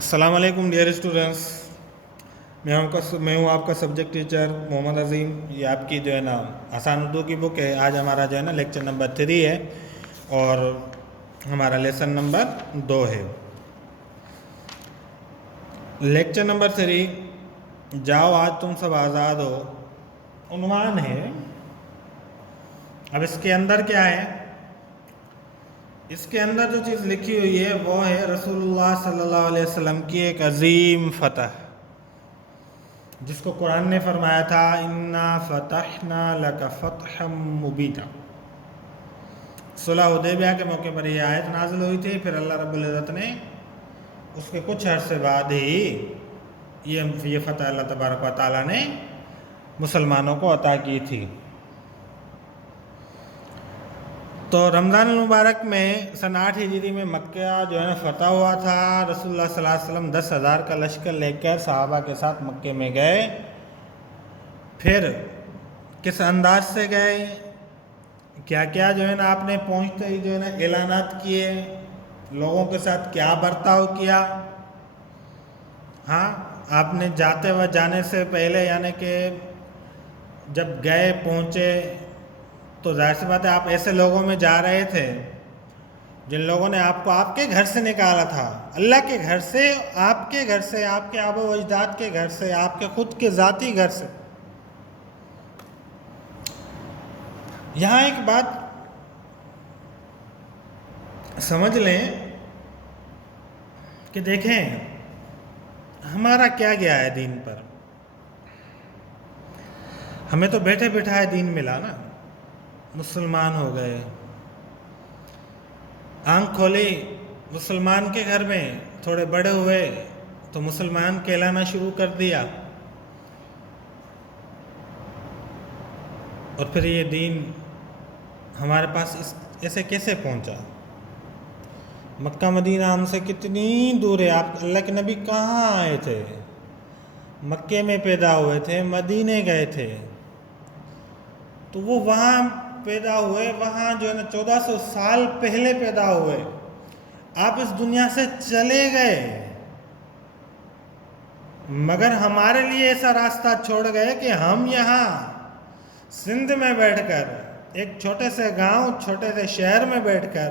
السلام علیکم dear students, میں ہوں آپ کا سبجیکٹ ٹیچر محمد عظیم۔ یہ آپ کی جو ہے نا آسان اردو کی بک ہے۔ آج ہمارا جو ہے نا لیکچر نمبر 3 ہے اور ہمارا لیسن نمبر 2 ہے۔ لیکچر نمبر 3، جاؤ آج تم سب آزاد ہو، عنوان ہے۔ اب اس کے اندر کیا ہے؟ اس کے اندر جو چیز لکھی ہوئی ہے وہ ہے رسول اللہ صلی اللہ علیہ وسلم کی ایک عظیم فتح، جس کو قرآن نے فرمایا تھا انا فتحنا لک فتحا مبینا۔ صلح حدیبیہ کے موقع پر یہ آیت نازل ہوئی تھی، پھر اللہ رب العزت نے اس کے کچھ عرصے بعد ہی یہ فتح اللہ تبارک و تعالیٰ نے مسلمانوں کو عطا کی تھی۔ تو رمضان المبارک میں سن 8 ہجری میں مکہ جو ہے نا فتح ہوا تھا۔ رسول اللہ صلی اللہ علیہ وسلم 10,000 کا لشکر لے کر صحابہ کے ساتھ مکے میں گئے۔ پھر کس انداز سے گئے، کیا کیا جو ہے نا آپ نے پہنچتے ہی جو ہے نا اعلانات کیے، لوگوں کے ساتھ کیا برتاؤ کیا۔ ہاں، آپ نے جانے سے پہلے یعنی کہ جب گئے پہنچے تو ظاہر سی بات ہے آپ ایسے لوگوں میں جا رہے تھے جن لوگوں نے آپ کو آپ کے گھر سے نکالا تھا، اللہ کے گھر سے، آپ کے گھر سے، آپ کے آبا و اجداد کے گھر سے، آپ کے خود کے ذاتی گھر سے۔ یہاں ایک بات سمجھ لیں کہ دیکھیں ہمارا کیا گیا ہے دین پر۔ ہمیں تو بیٹھے بٹھائے دین ملا نا، مسلمان ہو گئے، آنکھ کھولی مسلمان کے گھر میں، تھوڑے بڑے ہوئے تو مسلمان کہلانا شروع کر دیا، اور پھر یہ دین ہمارے پاس ایسے کیسے پہنچا؟ مکہ مدینہ ہم سے کتنی دور ہے۔ آپ اللہ کے نبی کہاں آئے تھے؟ مکے میں پیدا ہوئے تھے، مدینے گئے تھے، تو وہ وہاں پیدا ہوئے، وہاں جو ہے نا 1400 سال پہلے پیدا ہوئے، آپ اس دنیا سے چلے گئے، مگر ہمارے لیے ایسا راستہ چھوڑ گئے کہ ہم یہاں سندھ میں بیٹھ کر، ایک چھوٹے سے گاؤں، چھوٹے سے شہر میں بیٹھ کر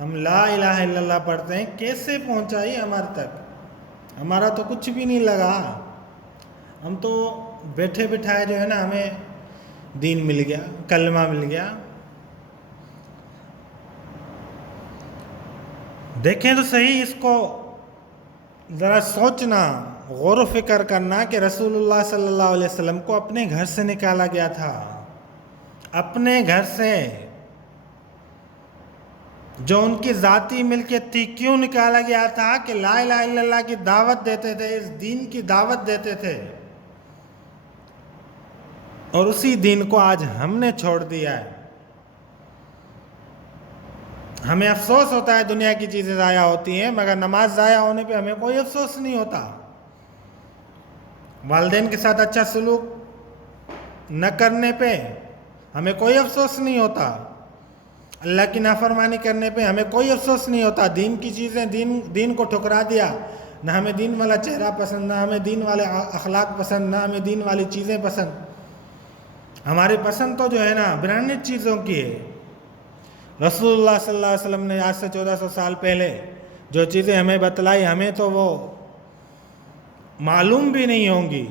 ہم لا الہ الا اللہ پڑھتے ہیں۔ کیسے پہنچائی ہمارے تک؟ ہمارا تو کچھ بھی نہیں لگا، ہم تو بیٹھے بٹھائے جو ہے نا ہمیں دین مل گیا، کلمہ مل گیا۔ دیکھیں تو صحیح، اس کو ذرا سوچنا، غور و فکر کرنا کہ رسول اللہ صلی اللہ علیہ وسلم کو اپنے گھر سے نکالا گیا تھا، اپنے گھر سے جو ان کی ذاتی ملکیت تھی۔ کیوں نکالا گیا تھا؟ کہ لا الہ الا اللہ کی دعوت دیتے تھے، اس دین کی دعوت دیتے تھے، اور اسی دین کو آج ہم نے چھوڑ دیا ہے۔ ہمیں افسوس ہوتا ہے دنیا کی چیزیں ضائع ہوتی ہیں، مگر نماز ضائع ہونے پہ ہمیں کوئی افسوس نہیں ہوتا، والدین کے ساتھ اچھا سلوک نہ کرنے پہ ہمیں کوئی افسوس نہیں ہوتا، اللہ کی نافرمانی کرنے پہ ہمیں کوئی افسوس نہیں ہوتا۔ دین کی چیزیں، دین کو ٹھکرا دیا، نہ ہمیں دین والا چہرہ پسند، نہ ہمیں دین والے اخلاق پسند، نہ ہمیں دین والی چیزیں پسند۔ ہماری پسند تو جو ہے نا برانڈڈ چیزوں کی ہے۔ رسول اللہ صلی اللہ علیہ وسلم نے آج سے 1400 سال پہلے جو چیزیں ہمیں بتلائی، ہمیں تو وہ معلوم بھی نہیں ہوں گی۔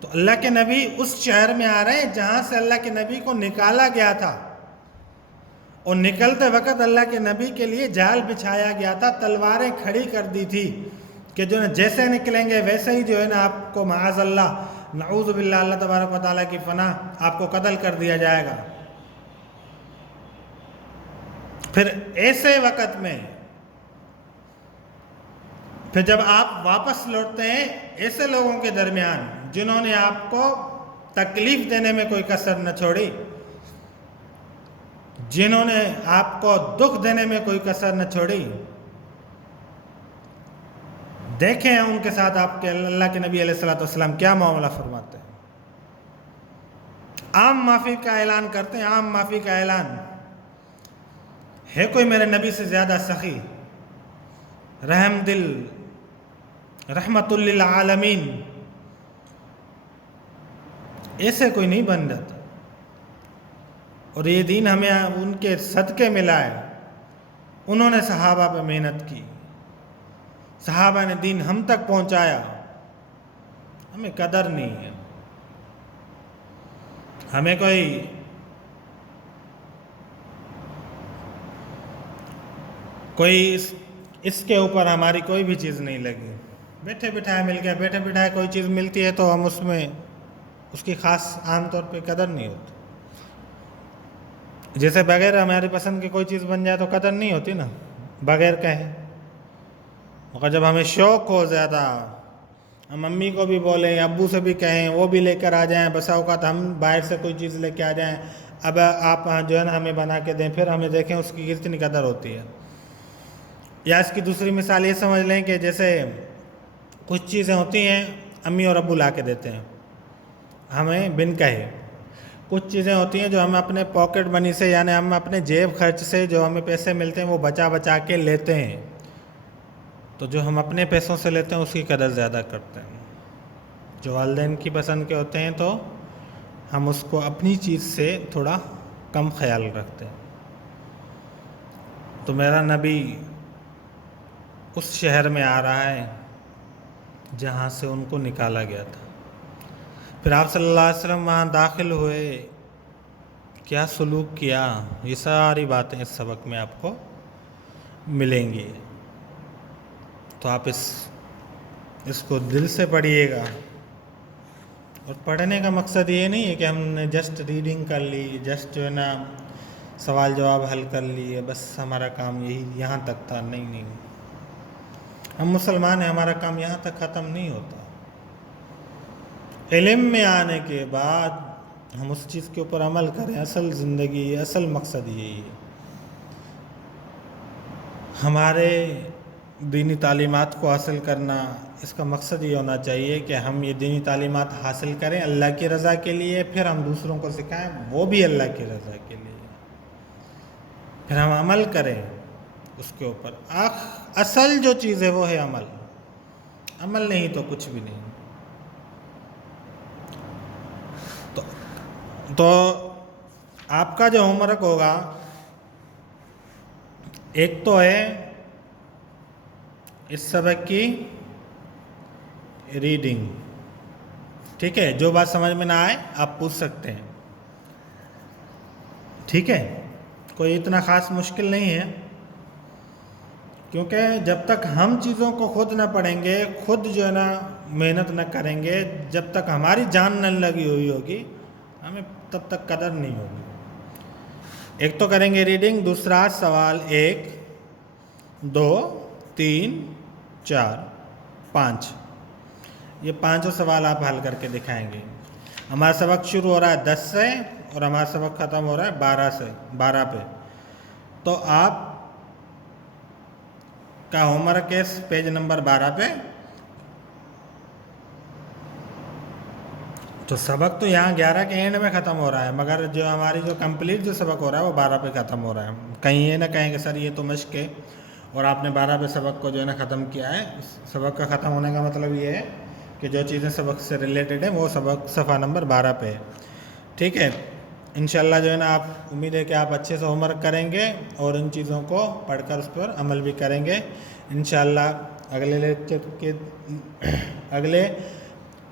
تو اللہ کے نبی اس شہر میں آ رہے ہیں جہاں سے اللہ کے نبی کو نکالا گیا تھا، اور نکلتے وقت اللہ کے نبی کے لیے جال بچھایا گیا تھا، تلواریں کھڑی کر دی تھی کہ جو ہے جیسے نکلیں گے ویسے ہی جو ہے نا آپ کو معاذ اللہ، نعوذ باللہ، اللہ تبارک و تعالیٰ کی پناہ، آپ کو قتل کر دیا جائے گا۔ پھر ایسے وقت میں پھر جب آپ واپس لوٹتے ہیں ایسے لوگوں کے درمیان جنہوں نے آپ کو تکلیف دینے میں کوئی کسر نہ چھوڑی، جنہوں نے آپ کو دکھ دینے میں کوئی کسر نہ چھوڑی، دیکھیں ان کے ساتھ آپ کے اللہ کے نبی علیہ السلام کیا معاملہ فرماتے ہیں۔ عام معافی کا اعلان کرتے ہیں، عام معافی کا اعلان ہے۔ کوئی میرے نبی سے زیادہ سخی؟ رحم دل، رحمت للعالمین، ایسے کوئی نہیں بن جاتا. اور یہ دین ہمیں ان کے صدقے ملا ہے. انہوں نے صحابہ پہ محنت کی، صحابہ نے دین ہم تک پہنچایا. ہمیں قدر نہیں ہے. ہمیں کوئی اس کے اوپر ہماری کوئی بھی چیز نہیں لگی. بیٹھے بٹھائے مل گیا، بیٹھے بٹھائے کوئی چیز ملتی ہے تو ہم اس کی خاص عام طور پہ قدر نہیں ہوتی. جیسے بغیر ہماری پسند کی کوئی چیز بن جائے تو قدر نہیں ہوتی نا، بغیر کہیں. اور جب ہمیں شوق ہو زیادہ، ہم امی کو بھی بولیں، ابو سے بھی کہیں، وہ بھی لے کر آ جائیں. بسا اوقات ہم باہر سے کوئی چیز لے کے آ جائیں، اب آپ جو ہے نا ہمیں بنا کے دیں، پھر ہمیں دیکھیں اس کی کتنی قدر ہوتی ہے. یا اس کی دوسری مثال یہ سمجھ لیں کہ جیسے کچھ چیزیں ہوتی ہیں امی اور ابو لا کے دیتے ہیں ہمیں بن کہے. کچھ چیزیں ہوتی ہیں جو ہم اپنے پاکٹ منی سے، یعنی ہم اپنے جیب خرچ سے جو ہمیں پیسے ملتے ہیں وہ بچا بچا کے لیتے ہیں. تو جو ہم اپنے پیسوں سے لیتے ہیں اس کی قدر زیادہ کرتے ہیں. جو والدین کی پسند کے ہوتے ہیں تو ہم اس کو اپنی چیز سے تھوڑا کم خیال رکھتے ہیں. تو میرا نبی اس شہر میں آ رہا ہے جہاں سے ان کو نکالا گیا تھا. پھر آپ صلی اللہ علیہ وسلم وہاں داخل ہوئے، کیا سلوک کیا، یہ ساری باتیں اس سبق میں آپ کو ملیں گی. تو آپ اس کو دل سے پڑھیے گا. اور پڑھنے کا مقصد یہ نہیں ہے کہ ہم نے جسٹ ریڈنگ کر لی، جسٹ جو ہے نا سوال جواب حل کر لیے، بس ہمارا کام یہاں تک تھا. نہیں، ہم مسلمان ہیں، ہمارا کام یہاں تک ختم نہیں ہوتا. علم میں آنے کے بعد ہم اس چیز کے اوپر عمل کریں. اصل زندگی، اصل مقصد یہی ہے. ہمارے دینی تعلیمات کو حاصل کرنا، اس کا مقصد یہ ہونا چاہیے کہ ہم یہ دینی تعلیمات حاصل کریں اللہ کی رضا کے لیے، پھر ہم دوسروں کو سکھائیں وہ بھی اللہ کی رضا کے لیے، پھر ہم عمل کریں اس کے اوپر. اصل جو چیز ہے وہ ہے عمل. عمل نہیں تو کچھ بھی نہیں. تو آپ کا جو ہوم ورک ہوگا، ایک تو ہے اس سبق کی ریڈنگ. ٹھیک ہے، جو بات سمجھ میں نہ آئے آپ پوچھ سکتے ہیں. ٹھیک ہے، کوئی اتنا خاص مشکل نہیں ہے، کیونکہ جب تک ہم چیزوں کو خود نہ پڑھیں گے، خود جو ہے نا محنت نہ کریں گے، جب تک ہماری جان نہ لگی ہوئی ہوگی، ہمیں تب تک قدر نہیں ہوگی. ایک تو کریں گے ریڈنگ، دوسرا سوال 1 2 3 4 5، یہ 5 سوال آپ حل کر کے دکھائیں گے. ہمارا سبق شروع ہو رہا ہے 10 سے اور ہمارا سبق ختم ہو رہا ہے 12 پہ. تو آپ کا ہوم ورک ہے پیج نمبر 12 پہ. تو سبق تو یہاں 11 کے اینڈ میں ختم ہو رہا ہے، مگر جو ہماری جو کمپلیٹ جو سبق ہو رہا ہے وہ 12 پہ ختم ہو رہا ہے. کہیں یہ نہ کہیں کہ سر یہ تو مشق ہے اور آپ نے 12 پہ سبق کو جو ہے نا ختم کیا ہے. سبق کا ختم ہونے کا مطلب یہ ہے کہ جو چیزیں سبق سے ریلیٹڈ ہیں وہ سبق صفحہ نمبر 12 پہ ہے. ٹھیک ہے، انشاءاللہ جو ہے نا آپ امید ہے کہ آپ اچھے سے ہوم ورک کریں گے اور ان چیزوں کو پڑھ کر اس پر عمل بھی کریں گے. انشاءاللہ اگلے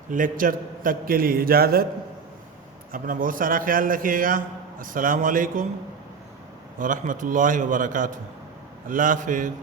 لیکچر تک کے لیے اجازت. اپنا بہت سارا خیال رکھیے گا. السلام علیکم ورحمۃ اللہ وبرکاتہ. اللہ حافظ.